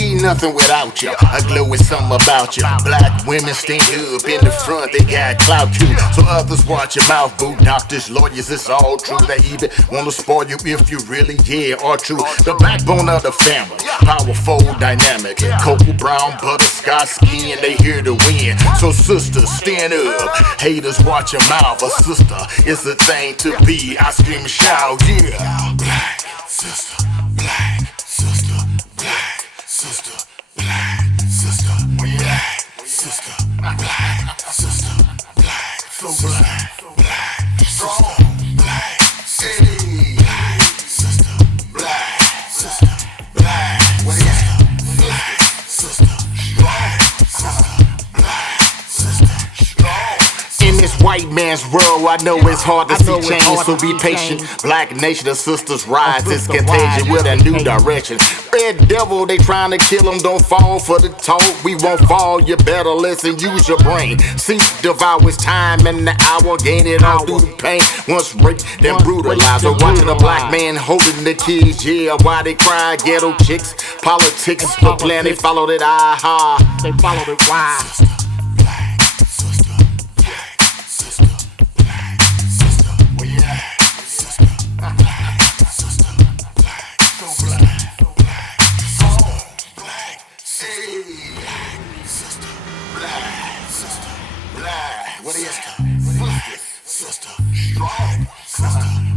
be nothing without you. A glow is something about you. Black women stand up in the front, they got clout too. So others watch your mouth, boo. Doctors, lawyers, it's all true. They even wanna spoil you if you really, are true. The backbone of the family, powerful, dynamic. Cocoa brown, butterscotch skin, they here to win. So sisters, stand up. Haters, watch your mouth. A sister is the thing to be. I scream and shout, yeah. Black sister, black sister, black sister, black sister, black sister, black sister, black, so black, black, strong, black, sister, black, sister, black, sister, black, black, sister, black, sister, black, sister, strong. In this white man's world, I know it's hard to see change, so be patient. Black nation, the sisters rise, it's contagion with a new direction. Red devil, they trying to kill them, don't fall for the talk. We won't fall, you better listen, use your brain. See, devours time and the hour, gain it all through the pain. Once raped, then brutalized. So watching a black man holding the kids, yeah, why they cry, ghetto chicks, politics, the plan, they followed it, aha. They followed it, why? What is sister, strong sister.